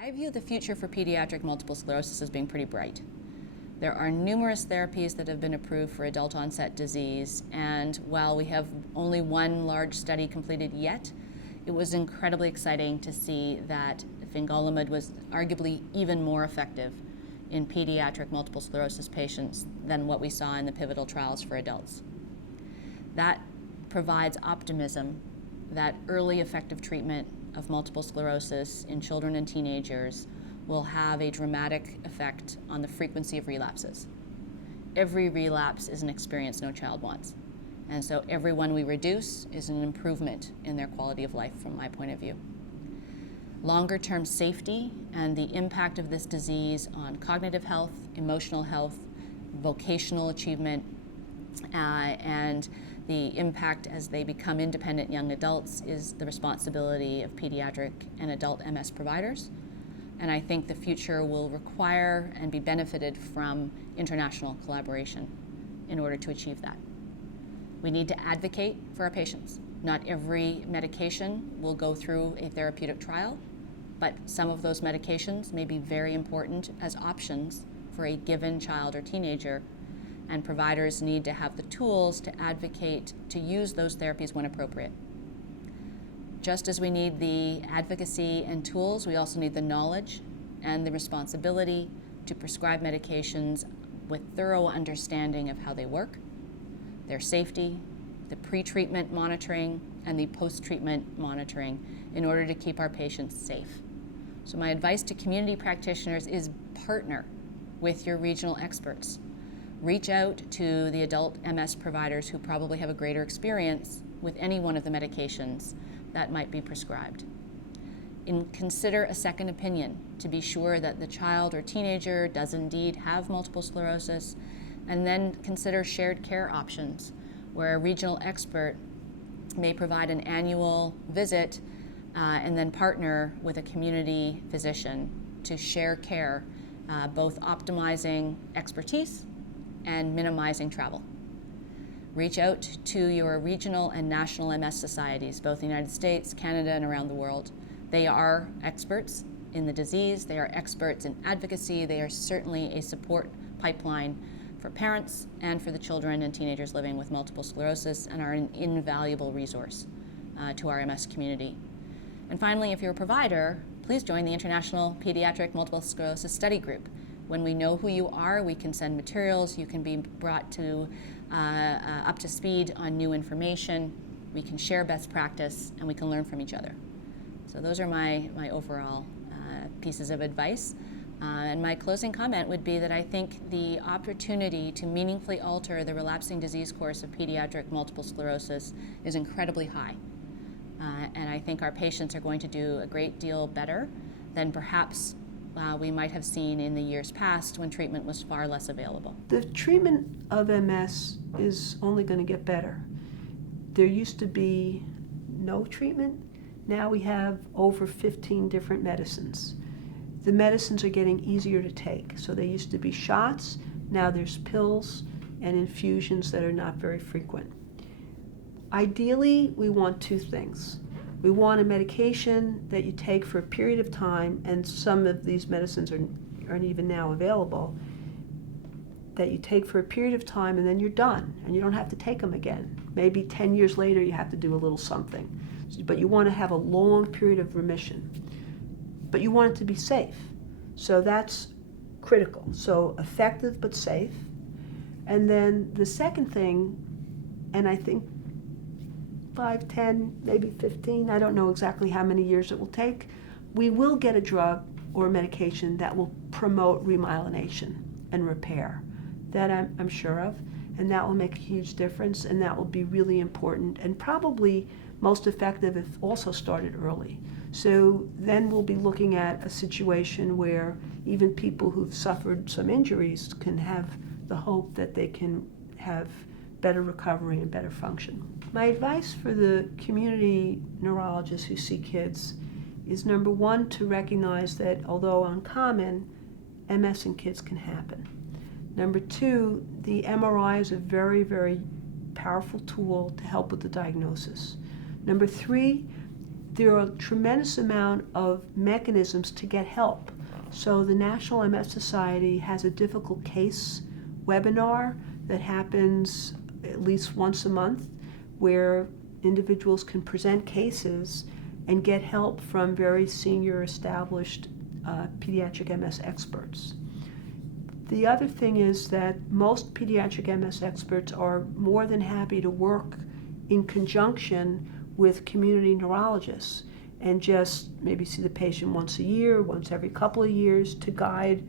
I view the future for pediatric multiple sclerosis as being pretty bright. There are numerous therapies that have been approved for adult onset disease, and while we have only one large study completed yet, it was incredibly exciting to see that fingolimod was arguably even more effective in pediatric multiple sclerosis patients than what we saw in the pivotal trials for adults. That provides optimism that early effective treatment of multiple sclerosis in children and teenagers will have a dramatic effect on the frequency of relapses. Every relapse is an experience no child wants. And so every one we reduce is an improvement in their quality of life from my point of view. Longer-term safety and the impact of this disease on cognitive health, emotional health, vocational achievement, and the impact as they become independent young adults is the responsibility of pediatric and adult MS providers. And I think the future will require and be benefited from international collaboration in order to achieve that. We need to advocate for our patients. Not every medication will go through a therapeutic trial, but some of those medications may be very important as options for a given child or teenager, and providers need to have the tools to advocate to use those therapies when appropriate. Just as we need the advocacy and tools, we also need the knowledge and the responsibility to prescribe medications with thorough understanding of how they work, their safety, the pre-treatment monitoring, and the post-treatment monitoring in order to keep our patients safe. So my advice to community practitioners is partner with your regional experts. Reach out to the adult MS providers who probably have a greater experience with any one of the medications that might be prescribed. Consider a second opinion to be sure that the child or teenager does indeed have multiple sclerosis, and then consider shared care options where a regional expert may provide an annual visit and then partner with a community physician to share care, both optimizing expertise and minimizing travel. Reach out to your regional and national MS societies, both in the United States, Canada, and around the world. They are experts in the disease, they are experts in advocacy, they are certainly a support pipeline for parents and for the children and teenagers living with multiple sclerosis, and are an invaluable resource to our MS community. And finally, if you're a provider, please join the International Pediatric Multiple Sclerosis Study Group. When we know who you are, we can send materials, you can be brought to up to speed on new information, we can share best practice, and we can learn from each other. So those are my overall pieces of advice. And my closing comment would be that I think the opportunity to meaningfully alter the relapsing disease course of pediatric multiple sclerosis is incredibly high. And I think our patients are going to do a great deal better than perhaps we might have seen in the years past when treatment was far less available. The treatment of MS is only going to get better. There used to be no treatment. Now we have over 15 different medicines. The medicines are getting easier to take. So they used to be shots, now there's pills and infusions that are not very frequent. Ideally, we want two things. We want a medication that you take for a period of time, and some of these medicines aren't even now available, that you take for a period of time and then you're done, and you don't have to take them again. Maybe 10 years later you have to do a little something. But you want to have a long period of remission. But you want it to be safe. So that's critical. So effective but safe. And then the second thing, and I think 5, 10, maybe 15, I don't know exactly how many years it will take, we will get a drug or a medication that will promote remyelination and repair. That I'm sure of, and that will make a huge difference, and that will be really important and probably most effective if also started early. So then we'll be looking at a situation where even people who've suffered some injuries can have the hope that they can have better recovery and better function. My advice for the community neurologists who see kids is, number one, to recognize that although uncommon, MS in kids can happen. Number two, the MRI is a very, very powerful tool to help with the diagnosis. Number three, there are a tremendous amount of mechanisms to get help. So the National MS Society has a difficult case webinar that happens at least once a month, where individuals can present cases and get help from very senior established pediatric MS experts. The other thing is that most pediatric MS experts are more than happy to work in conjunction with community neurologists and just maybe see the patient once a year, once every couple of years, to guide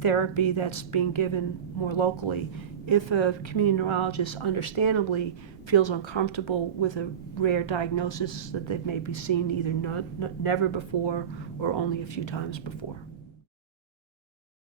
therapy that's being given more locally. If a community neurologist understandably feels uncomfortable with a rare diagnosis that they've maybe seen either never before or only a few times before.